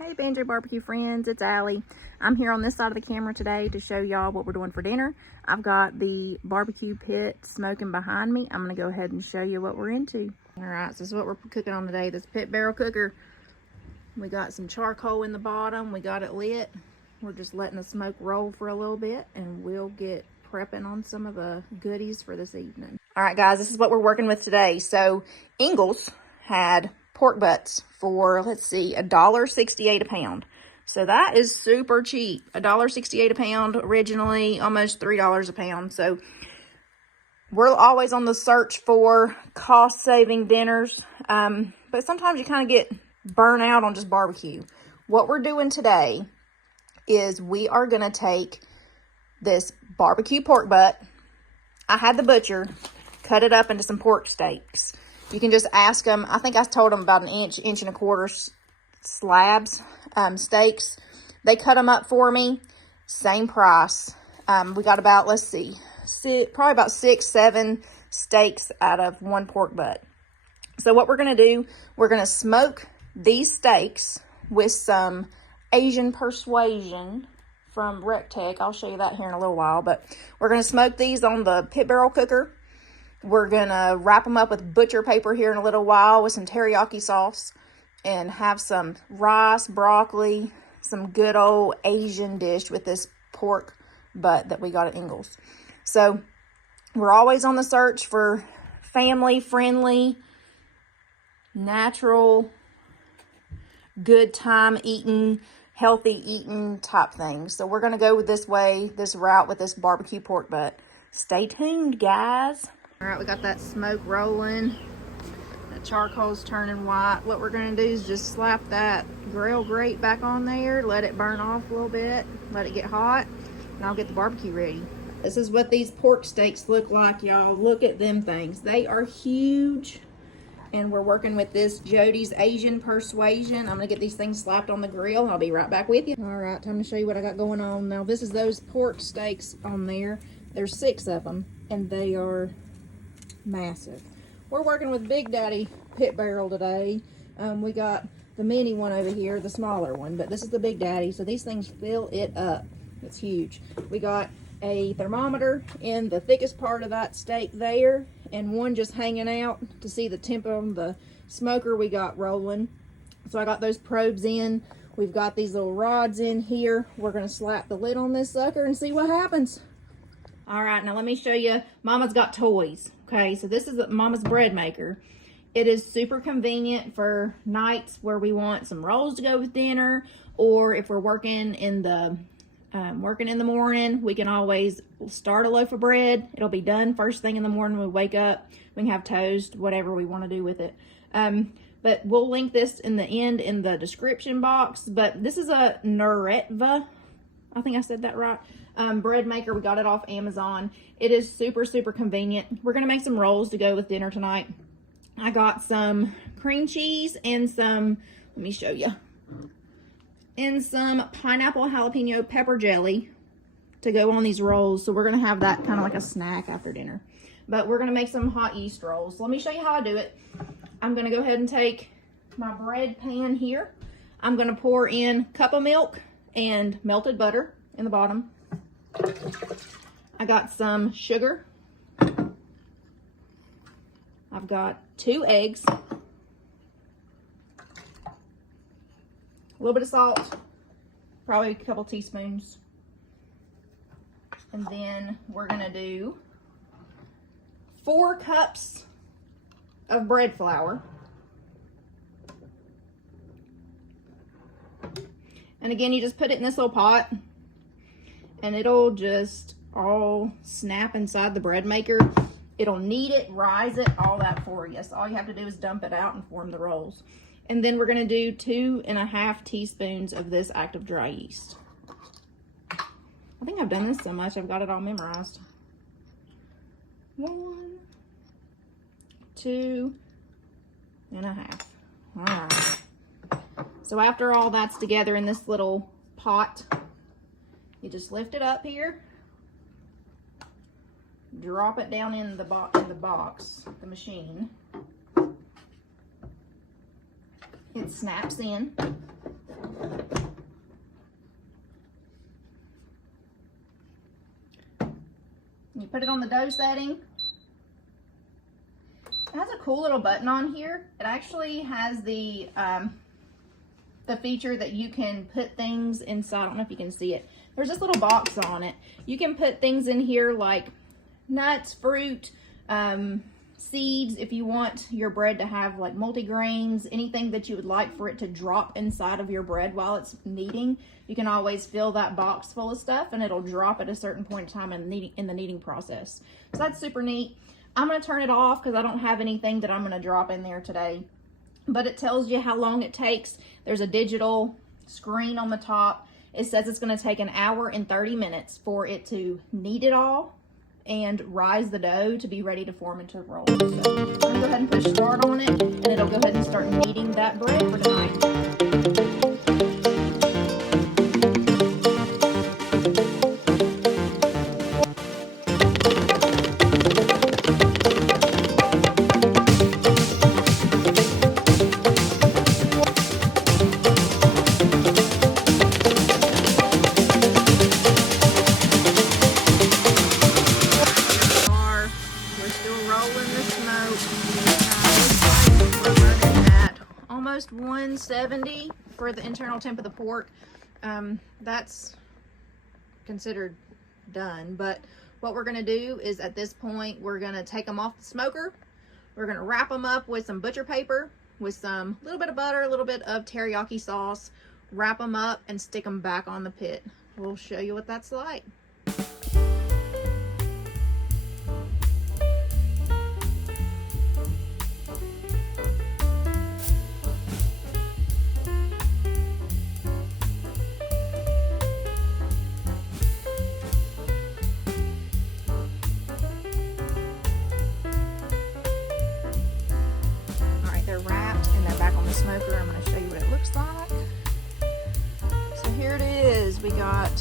Hey Banjo barbecue friends, it's Allie. I'm here on this side of the camera today to show y'all what we're doing for dinner. I've got the barbecue pit smoking behind me. I'm gonna go ahead and show you what we're into. All right, so this is what we're cooking on today. This pit barrel cooker. We got some charcoal in the bottom. We got it lit. We're just letting the smoke roll for a little bit and we'll get prepping on some of the goodies for this evening. All right guys, this is what we're working with today. So Ingles had pork butts for, let's see, $1.68 a pound. So that is super cheap. $1.68 a pound, originally almost $3 a pound. So we're always on the search for cost-saving dinners, but sometimes you kind of get burnt out on just barbecue. What we're doing today is we are going to take this barbecue pork butt. I had the butcher cut it up into some pork steaks. You can just ask them. I think I told them about an inch and a quarter slabs, steaks. They cut them up for me. Same price. We got about, let's see, probably about 6-7 steaks out of one pork butt. So what we're going to do, we're going to smoke these steaks with some Asian Persuasion from Rectech. I'll show you that here in a little while. But we're going to smoke these on the pit barrel cooker. We're going to wrap them up with butcher paper here in a little while with some teriyaki sauce and have some rice, broccoli, some good old Asian dish with this pork butt that we got at Ingles. So we're always on the search for family-friendly, natural, good time eating, healthy eating type things. So we're going to go with this route with this barbecue pork butt. Stay tuned, guys. All right, we got that smoke rolling. The charcoal's turning white. What we're going to do is just slap that grill grate back on there, let it burn off a little bit, let it get hot, and I'll get the barbecue ready. This is what these pork steaks look like, y'all. Look at them things. They are huge. And we're working with this Jody's Asian Persuasion. I'm going to get these things slapped on the grill, and I'll be right back with you. All right, time to show you what I got going on. Now, this is those pork steaks on there. There's 6 of them, and they are massive. We're working with Big Daddy pit barrel today. We got the mini one over here, the smaller one, but this is the Big Daddy, so these things fill it up. It's huge. We got a thermometer in the thickest part of that steak there, and one just hanging out to see the temp on the smoker we got rolling. So I got those probes in. We've got these little rods in here. We're going to slap the lid on this sucker and see what happens. All right, now let me show you. Mama's got toys. Okay, so this is Mama's bread maker. It is super convenient for nights where we want some rolls to go with dinner, or if we're working in the morning, we can always start a loaf of bread. It'll be done first thing in the morning. We wake up, we can have toast, whatever we want to do with it. But we'll link this in the end in the description box. But this is a Nuretva, I think I said that right, bread maker. We got it off Amazon. It is super, super convenient. We're going to make some rolls to go with dinner tonight. I got some cream cheese and some, let me show you, and some pineapple jalapeno pepper jelly to go on these rolls. So we're going to have that kind of like a snack after dinner. But we're going to make some hot yeast rolls. So let me show you how I do it. I'm going to go ahead and take my bread pan here. I'm going to pour in a cup of milk and melted butter in the bottom. I got some sugar. I've got 2 eggs. A little bit of salt, probably a couple teaspoons. And then we're gonna do 4 cups of bread flour. And again, you just put it in this little pot and it'll just all snap inside the bread maker. It'll knead it, rise it, all that for you. So all you have to do is dump it out and form the rolls. And then we're going to do 2.5 teaspoons of this active dry yeast. I think I've done this so much, I've got it all memorized. 1, 2.5. All right. So after all that's together in this little pot, you just lift it up here, drop it down in the box, the machine. It snaps in. You put it on the dough setting. It has a cool little button on here. It actually has the feature that you can put things inside. I don't know if you can see it. There's this little box on it. You can put things in here like nuts, fruit, seeds, if you want your bread to have like multigrains, anything that you would like for it to drop inside of your bread while it's kneading. You can always fill that box full of stuff and it'll drop at a certain point in time in the kneading process. So that's super neat. I'm going to turn it off because I don't have anything that I'm going to drop in there today. But it tells you how long it takes. There's a digital screen on the top. It says it's going to take 1 hour and 30 minutes for it to knead it all and rise the dough to be ready to form into rolls. So I'm going to go ahead and push start on it, and it'll go ahead and start kneading that bread for tonight. Almost 170 for the internal temp of the pork. That's considered done, but what we're going to do is at this point we're going to take them off the smoker. We're going to wrap them up with some butcher paper with some little bit of butter, a little bit of teriyaki sauce, wrap them up and stick them back on the pit. We'll show you what that's like. They're wrapped and they're back on the smoker. I'm going to show you what it looks like. So here it is. We got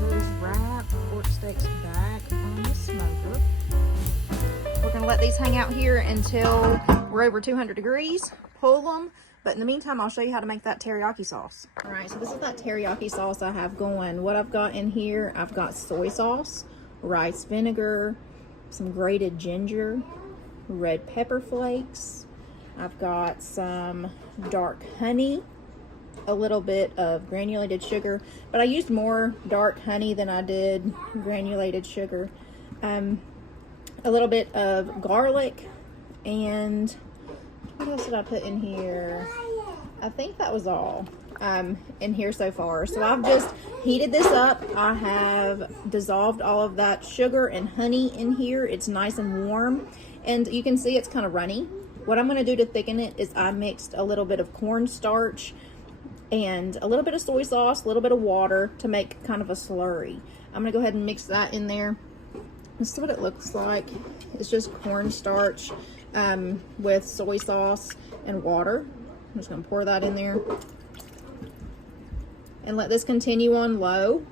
those wrapped pork steaks back on the smoker. We're going to let these hang out here until we're over 200 degrees. Pull them. But in the meantime, I'll show you how to make that teriyaki sauce. All right, so this is that teriyaki sauce I have going. What I've got in here, I've got soy sauce, rice vinegar, some grated ginger, red pepper flakes. I've got some dark honey, a little bit of granulated sugar, but I used more dark honey than I did granulated sugar. A little bit of garlic, and what else did I put in here? I think that was all in here so far. So I've just heated this up. I have dissolved all of that sugar and honey in here. It's nice and warm, and you can see it's kind of runny. What I'm going to do to thicken it is I mixed a little bit of cornstarch and a little bit of soy sauce, a little bit of water to make kind of a slurry. I'm going to go ahead and mix that in there. This is what it looks like. It's just cornstarch with soy sauce and water. I'm just going to pour that in there and let this continue on low.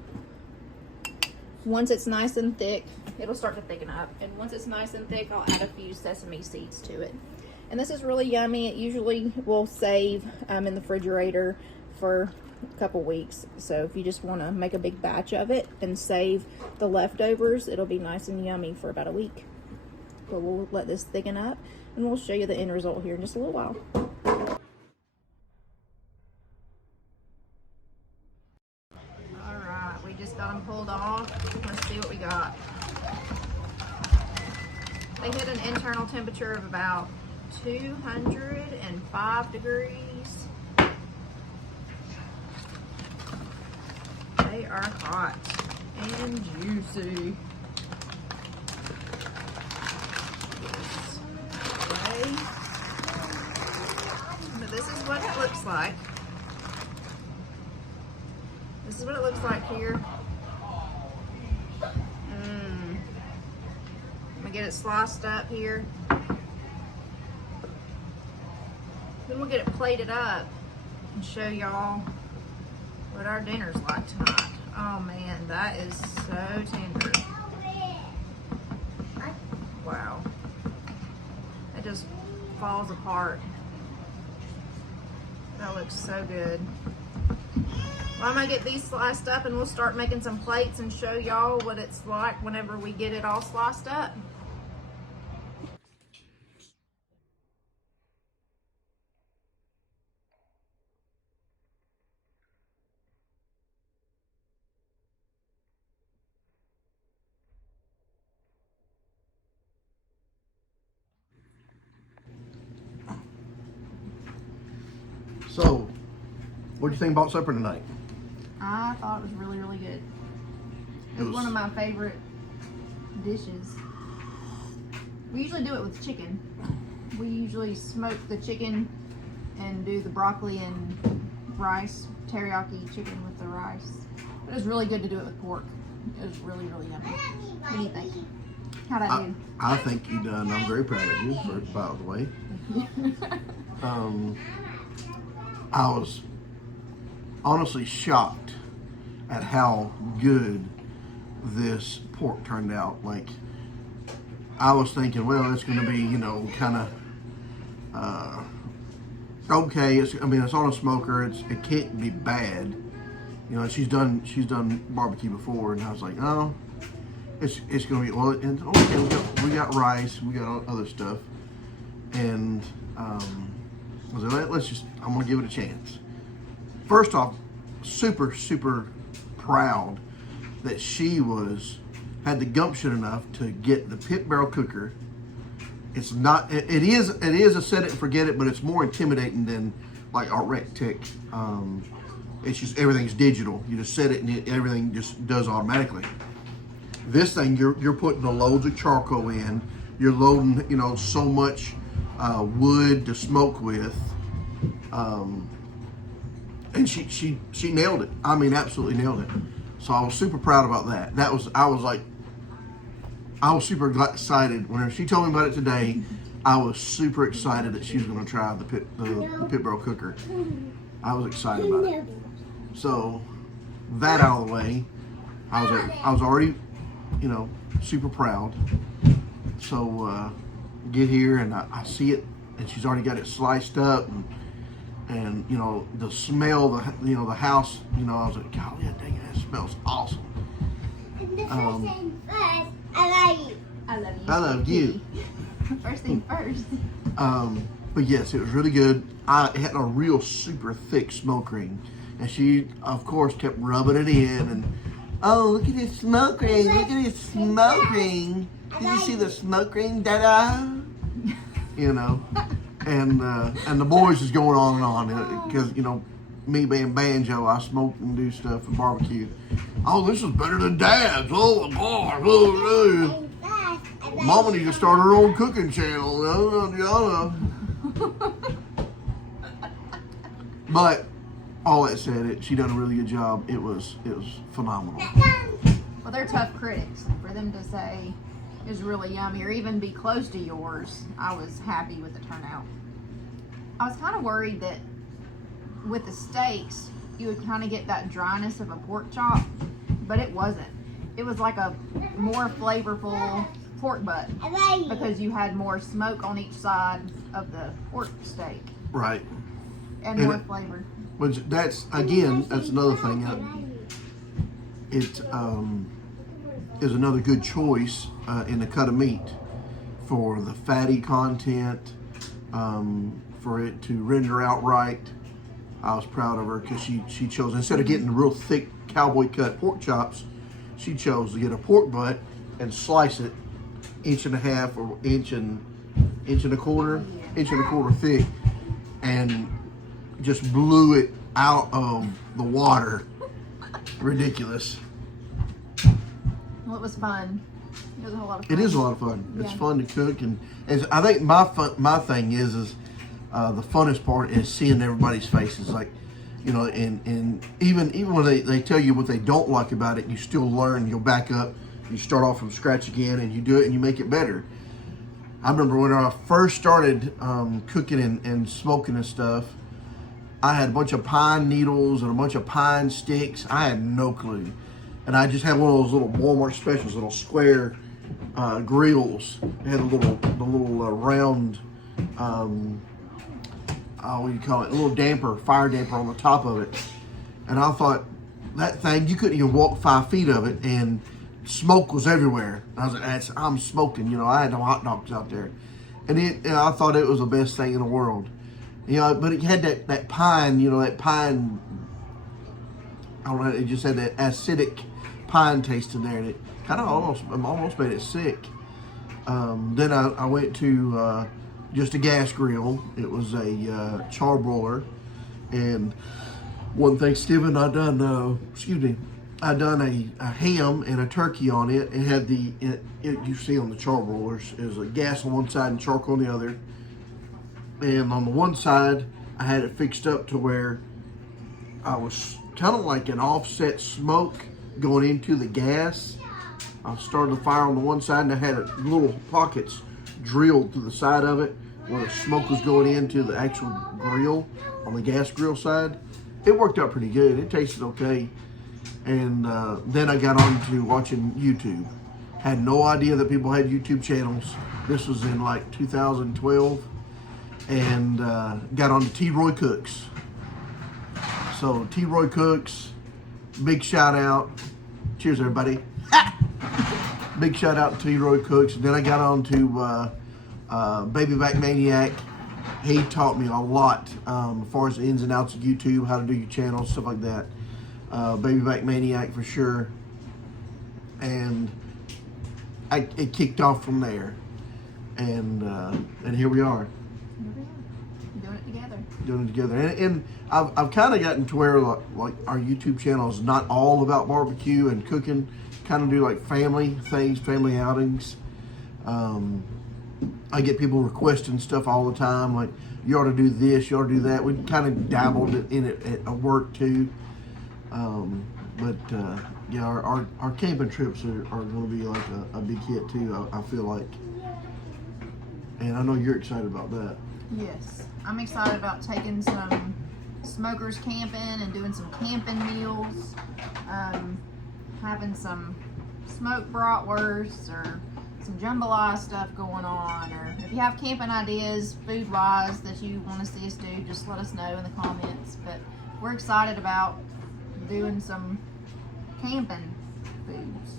Once it's nice and thick, it'll start to thicken up. And once it's nice and thick, I'll add a few sesame seeds to it. And this is really yummy. It usually will save in the refrigerator for a couple weeks. So if you just want to make a big batch of it and save the leftovers, it'll be nice and yummy for about a week. But we'll let this thicken up and we'll show you the end result here in just a little while. All right, we just got them pulled off. Let's see what we got. They hit an internal temperature of about 205 degrees. They are hot and juicy. Okay. But this is what it looks like. This is what it looks like here. I'm gonna get it sliced up here. Then we'll get it plated up and show y'all what our dinner's like tonight. Oh man, that is so tender. Wow. It just falls apart. That looks so good. Well, I'm gonna get these sliced up and we'll start making some plates and show y'all what it's like whenever we get it all sliced up. So, what do you think about supper tonight? I thought it was really, really good. It was one of my favorite dishes. We usually do it with chicken. We usually smoke the chicken and do the broccoli and rice, teriyaki chicken with the rice. But it was really good to do it with pork. It was really, really yummy. What do you think? How'd I do? I think you done. I'm very proud of you, by the way. I was honestly shocked at how good this pork turned out. Like, I was thinking, well, it's going to be, you know, kind of okay. It's on a smoker. It can't be bad. You know, she's done barbecue before, and I was like, oh, it's going to be, well, and okay, we got rice, we got other stuff, and I was like, I'm going to give it a chance. First off, super proud that she had the gumption enough to get the pit barrel cooker. It is a set it and forget it, but it's more intimidating than like our Rectech. It's just, everything's digital. You just set it and everything just does automatically. This thing, you're putting the loads of charcoal in. You're loading, you know, so much wood to smoke with. And she nailed it. I mean, absolutely nailed it. So I was super proud about that. I was super excited whenever she told me about it today. I was super excited that she was going to try the pit barrel cooker. I was excited about it. So that out of the way, I was already, you know, super proud. So get here and I see it, and she's already got it sliced up, and you know, the smell, the house, you know, I was like, God, yeah, dang it, that smells awesome. I love you. I love you. First thing first. But yes, it was really good. It had a real super thick smoke ring, and she, of course, kept rubbing it in. And oh, look at this smoke ring! Look at this smoke ring! Did you see the smoke ring, Dada? You know, and the boys is going on and on because you know, me being Banjo, I smoke and do stuff and barbecue. Oh, this is better than Dad's. Oh my gosh! Oh, Mama needs to start her own cooking channel. But all that said, she done a really good job. It was phenomenal. Well, they're tough critics. For them to say it was really yummy or even be close to yours, I was happy with the turnout. I was kind of worried that with the steaks, you would kind of get that dryness of a pork chop, but it wasn't. It was like a more flavorful pork butt because you had more smoke on each side of the pork steak. Right. And more flavor. But that's another thing. It is another good choice in the cut of meat for the fatty content, for it to render out right. I was proud of her because she chose, instead of getting the real thick cowboy cut pork chops, she chose to get a pork butt and slice it 1.5 or inch and a quarter thick, and just blew it out of the water. Ridiculous. Well, it was fun. It was a whole lot of fun. It is a lot of fun. It's fun to cook, and I think my thing is the funnest part is seeing everybody's faces. Like, you know, and even when they tell you what they don't like about it, you still learn. You'll back up. You start off from scratch again, and you do it, and you make it better. I remember when I first started cooking and smoking and stuff, I had a bunch of pine needles and a bunch of pine sticks. I had no clue. And I just had one of those little Walmart specials, little square grills. It had the little round what do you call it? A little damper, fire damper on the top of it. And I thought that thing, you couldn't even walk 5 feet of it, and smoke was everywhere. I was like, I'm smoking. You know, I had no hot dogs out there, and I thought it was the best thing in the world. You know, but it had that pine. You know, that pine. I don't know. It just had that acidic pine taste in there, and it kind of almost made it sick. Then I went to just a gas grill. It was a charbroiler, and one Thanksgiving I done a ham and a turkey on it. It had you see on the charbroilers is a gas on one side and charcoal on the other. And on the one side, I had it fixed up to where I was kind of like an offset smoke going into the gas. I started the fire on the one side, and I had little pockets drilled through the side of it where the smoke was going into the actual grill on the gas grill side. It worked out pretty good. It tasted okay. And then I got on to watching YouTube. Had no idea that people had YouTube channels. This was in like 2012. And got on to T. Roy Cooks. So T. Roy Cooks, big shout out. Cheers, everybody. Big shout out to T. Roy Cooks. And then I got on to Baby Back Maniac. He taught me a lot as far as the ins and outs of YouTube, how to do your channel, stuff like that. Baby Back Maniac for sure. And it kicked off from there. And here we are. Doing it together. And I've kind of gotten to where like our YouTube channel is not all about barbecue and cooking. Kind of do like family things, family outings. I get people requesting stuff all the time, like you ought to do this, you ought to do that. We kind of dabbled in it at work too. Yeah, our camping trips are going to be like a big hit too, I feel like. And I know you're excited about that. Yes, I'm excited about taking some smokers camping and doing some camping meals, having some smoked bratwurst or some jambalaya stuff going on, or if you have camping ideas food-wise that you want to see us do, just let us know in the comments. But we're excited about doing some camping foods.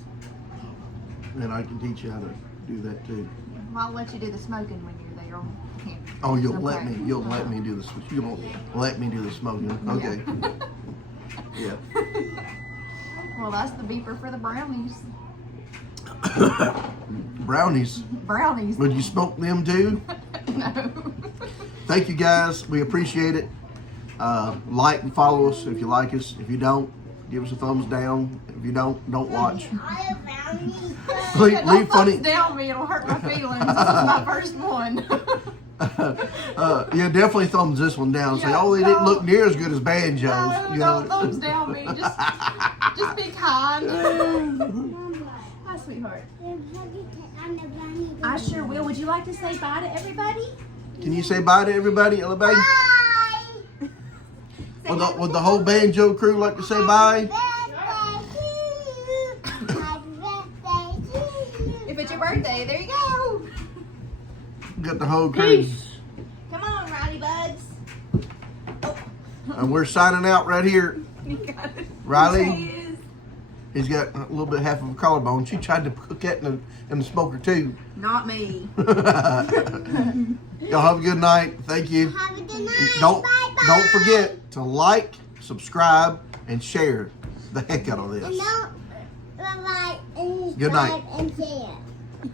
And I can teach you how to do that too. I'll let you do the smoking when you're there on camping. Oh, you'll let me do this. You don't let me do the smoking. Okay. Yeah. Well, that's the beeper for the brownies. Brownies. Brownies. Would you smoke them too? No. Thank you guys. We appreciate it. Like and follow us if you like us. If you don't, give us a thumbs down. If you don't watch. leave funny. Thumbs down me, it'll hurt my feelings. This is my first one. Yeah, definitely thumbs this one down. Say, they didn't look near as good as Banjo's. No, thumbs down me. Just be kind. Hi, sweetheart. I sure will. Would you like to say bye to everybody? Can you say bye to everybody, everybody? Bye. Would the whole Banjo crew like to say bye? If it's your birthday, there you go. Got the whole crew. Peace. Come on, Riley buds. And we're signing out right here. You got it. Riley, he's got a little bit half of a collarbone. She tried to cook that in the smoker too. Not me. Y'all have a good night. Thank you. Have a good night. Don't forget to like, subscribe, and share the heck out of this. And don't like and Good night. subscribe and share.